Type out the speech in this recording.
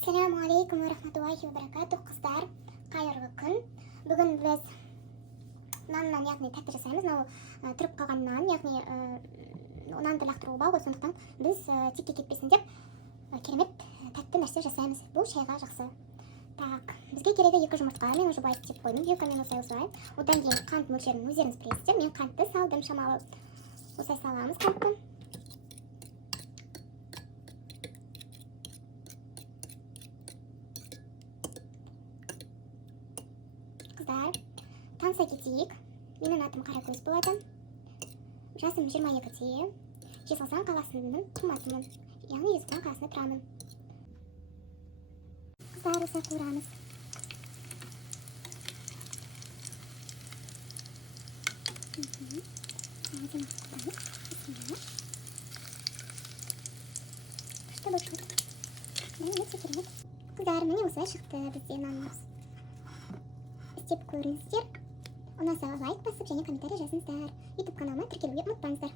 Assalamu alaikum wa rahmatullahi wa barakatuh kızlar. Qayırғы күн. Бүгін біз наннан, яғни тәтті жасаймыз. Мынау тұрып қалған нан, яғни нанды лақтыруға ғой, сондықтан біз текке кетпесін деп керемет тәтті нәрсе жасаймыз. Бұл шайға жақсы. Так, бізге керегі 2 жұмыртқа. Мен уже былай істеп қойдым. Вилкамен осылай. Одан кейін қант мөлшерін өздеріңіз білесіздер. Мен қантты салдым шамалы. Осылай саламыз қантты. Қыздар, таныса кетейік. Менің атым Қаракөз болады. Жасым 22-де. Жезқазған қаласының тумасымын. Яғни Жезқазған қаласында тұрамын. Қыздар, осылай қуырамыз. Қыздар, міне осылай шықты бізде нанымыз. Істеп көріңіздер. Ұнаса лайк басып және комментарий жазыңыздар. YouTube каналыма тіркелуге ұмытпаңыздар.